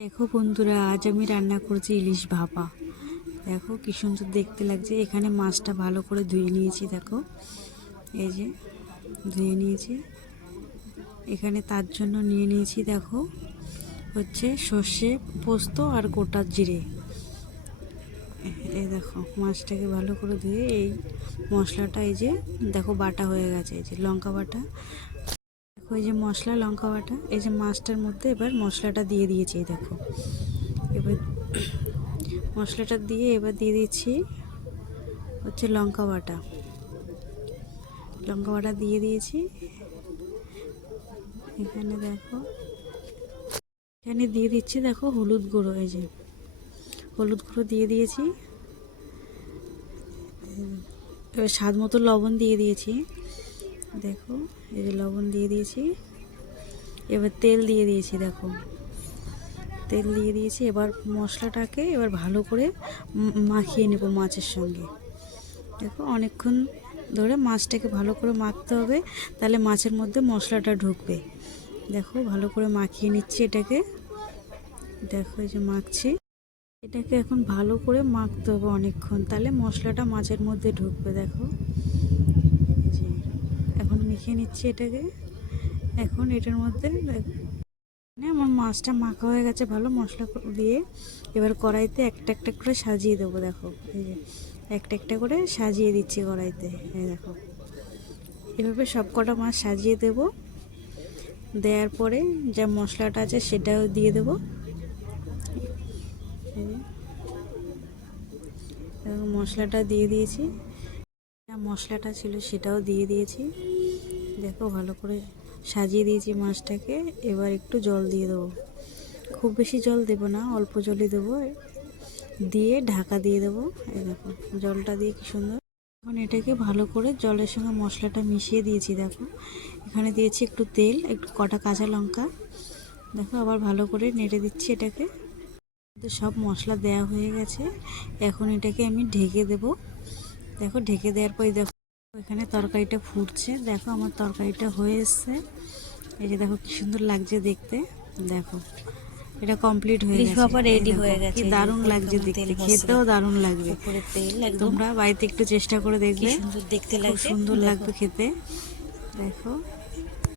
দেখো বন্ধুরা, আজ আমি রান্না করছি ইলিশ ভাপা। দেখো কি সুন্দর দেখতে লাগছে। এখানে মাছটা ভালো করে ধুয়ে নিয়েছি। দেখো এই যে ধুয়ে নিয়েছি। এখানে তার জন্য নিয়ে নিয়েছি দেখো হচ্ছে সর্ষে, পোস্ত আর গোটা জিরে। এই দেখো মাছটাকে ভালো করে ধুয়ে এই মশলাটা এই যে দেখো বাটা হয়ে গেছে। এই যে লঙ্কা বাটা, দেখো এই যে মশলা লঙ্কা বাটা, এই যে মাছটার মধ্যে এবার মশলাটা দিয়ে দিয়েছি। দেখো এবার মশলাটা দিয়ে এবার দিয়ে দিচ্ছি হচ্ছে লঙ্কা বাটা দিয়ে দিয়েছি। এখানে দেখো এখানে দিয়ে দিচ্ছি দেখো হলুদ গুঁড়ো, এই যে হলুদ গুঁড়ো দিয়ে দিয়েছি। এবার স্বাদ মতো লবণ দিয়ে দিয়েছি। দেখো এই যে লবণ দিয়ে দিয়েছি। এবার তেল দিয়ে দিয়েছি। দেখো তেল দিয়ে দিয়েছি। এবার মশলাটাকে এবার ভালো করে মাখিয়ে নেব মাছের সঙ্গে। দেখো অনেকক্ষণ ধরে মাছটাকে ভালো করে মাখতে হবে, তাহলে মাছের মধ্যে মশলাটা ঢুকবে। দেখো ভালো করে মাখিয়ে নিচ্ছি এটাকে। দেখো এই যে মাখছি, এটাকে এখন ভালো করে মাখতে হবে অনেকক্ষণ, তাহলে মশলাটা মাছের মধ্যে ঢুকবে। দেখো যে এখন মেখে নিচ্ছি এটাকে। এখন এটার মধ্যে আমার মাছটা মাখা হয়ে গেছে ভালো মশলা দিয়ে। এবার কড়াইতে একটা একটা করে সাজিয়ে দেবো। দেখো এই যে একটা একটা করে সাজিয়ে দিচ্ছি কড়াইতে। এই দেখো এভাবে সব কটা মাছ সাজিয়ে দেব। দেওয়ার পরে যা মশলাটা আছে সেটাও দিয়ে দেবো। মশলাটা দিয়ে দিয়েছি, যা মশলাটা ছিল সেটাও দিয়ে দিয়েছি। দেখো ভালো করে সাজিয়ে দিয়েছি মাছটাকে। এবার একটু জল দিয়ে দেবো, খুব বেশি জল দেবো না, অল্প জলই দেবো। দিয়ে ঢাকা দিয়ে দেবো। এই দেখো জলটা দিয়ে কি সুন্দর। এখন এটাকে ভালো করে জলের সঙ্গে মশলাটা মিশিয়ে দিয়েছি। দেখো এখানে দিয়েছি একটু তেল, একটু কটা কাঁচা লঙ্কা। দেখো আবার ভালো করে নেড়ে দিচ্ছি এটাকে। সব মশলা দেওয়া হয়ে গেছে। এখন এটাকে আমি ঢেকে দেব। দেখো ঢেকে দেওয়ার পরে দেখো এখানে তরকারিটা ফুটছে। দেখো আমার তরকারিটা হয়ে এসছে। এই যে দেখো কি সুন্দর লাগছে দেখতে। দেখো এটা কমপ্লিট হয়ে গেছে, বাবা রেডি হয়ে গেছে। দারুণ লাগছে দেখতে, খেতেও দারুণ লাগবে। তোমরা বাড়িতে একটু চেষ্টা করে দেখবে, সুন্দর দেখতে লাগবে, সুন্দর লাগবে খেতে। দেখো